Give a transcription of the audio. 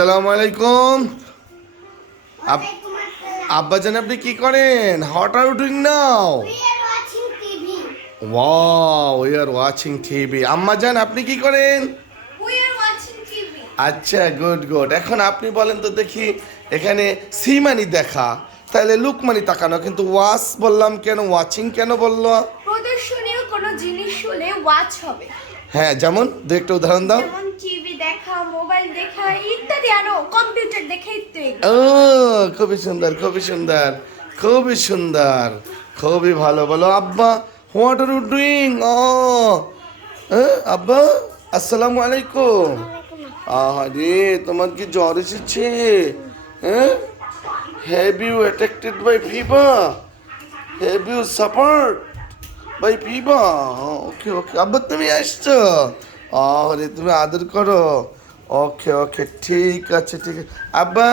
আসসালামু আলাইকুম। আব্বাজান আপনি কি করেন? What are you doing now? Wow, we are watching TV. আম্মাজান আপনি কি করেন? আচ্ছা, গুড গুড। এখন আপনি বলেন তো দেখি, এখানে সিমানি দেখা, তাহলে লুকমানি তাকানো, কিন্তু ওয়াচ বললাম কেন, ওয়াচিং কেন বললো? প্রদর্শনীয় কোনো জিনিস হলে ওয়াচ হবে। হ্যাঁ, যেমন দু একটা উদাহরণ দাও। যেমন টিভি দেখা, মোবাইল দেখা ইত্যাদি, আরো কম্পিউটার দেখা ইত্যাদি। ও, খুবই সুন্দর, খুবই সুন্দর, খুবই সুন্দর, খুবই ভালো। বলো আব্বা, হোয়াট আর ইউ ডুইং? ও আব্বা, আসসালামু আলাইকুম। আরে তোমার কি জ্বর এসেছে? হ্যাঁ, have you attracted by fever? Have you suffered by fever? Okay okay আব্বা, তুমি আসছো? আরে তুমি আদর করো। ওকে ওকে, ঠিক আছে ঠিক আছে আব্বা।